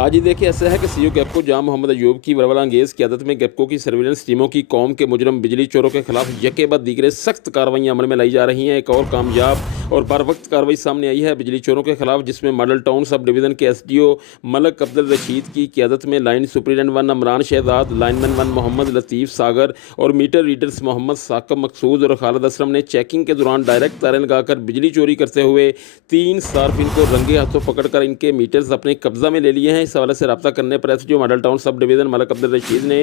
आज ही देखिए, ऐसा है कि सीओ गैपको जहां मोहम्मद अयूब की वरवला अंगेज़ क़यादत में गैपको की सर्विलेंस टीमों की कौम के मुजरम बिजली चोरों के खिलाफ यके बाद दीगरे सख्त कार्रवाइयाँ अमल में लाई जा रही हैं। एक और कामयाब और बर वक्त कार्रवाई सामने आई है बिजली चोरों के खिलाफ, जिसमें मॉडल टाउन सब डिवीज़न के SDO मलक अब्दुल रशीद की क़यादत में line superintendent 1 Imran Shahzad, lineman 1 Mohammad Latif Sagar और मीटर रीडर्स मोहम्मद साकिब मकसूद और खालिद असलम ने चेकिंग के दौरान डायरेक्ट तारें लगाकर बिजली चोरी करते हुए 3 सार्फिन को रंगे हाथों पकड़कर इनके मीटर्स अपने कब्जा में ले लिए हैं। इस हवाले से रब्ता करने पर SDO model town sub division Malak Abdul Rashid ने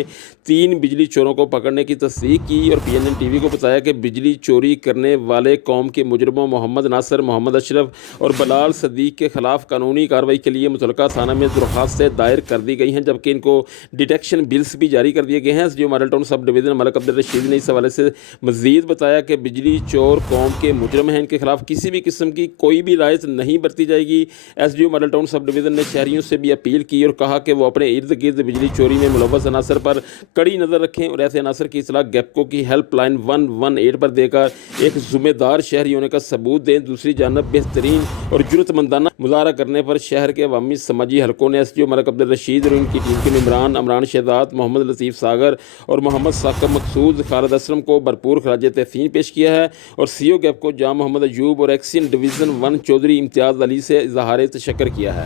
3 बिजली चोरों को पकड़ने की तस्दीक की और PNN TV को बताया कि बिजली चोरी करने वाले कौम के मुजरमों मोहम्मद नासिर, मोहम्मद अशरफ और बलाल सदीक के खिलाफ कानूनी कार्रवाई के लिए मुतलका थाना में दरख्वास्तें दायर कर दी गई हैं, जबकि इनको डिटेक्शन बिल्स भी जारी कर दिए गए हैं। SDO model town sub division Malak Abdul Rashid ने इस हवाले से मज़ीद बताया कि बिजली चोर कौम के मुजरम हैं, इनके खिलाफ किसी भी किस्म की कोई भी रायत नहीं बरती जाएगी। SDO model town sub division ने शहरियों से भी अपील की और कहा कि वो अपने इर्द गिर्द बिजली चोरी में मुलव्वस अनासर पर कड़ी नज़र रखें और ऐसे अनासर की इतला गैपको की हेल्पलाइन 118 पर देकर एक ज़िम्मेदार शहरी होने का सबूत दें। दूसरी जानब बेहतरीन और जुर्रतमंदाना मुजाहरा करने पर शहर के अवामी समाजी हलकों ने SDO मलक अब्दुल रशीद और उनकी टीम के इमरान शहजाद, मोहम्मद लतीफ़ सागर और मोहम्मद साकिब मकसूद, खालिद असलम को भरपूर खराज तहसीन पेश किया है और CO गैपको जहां मोहम्मद अयूब और एक्सियन डिवीज़न 1 चौधरी इम्तियाज़ अली से इज़हार तशक्कुर किया है।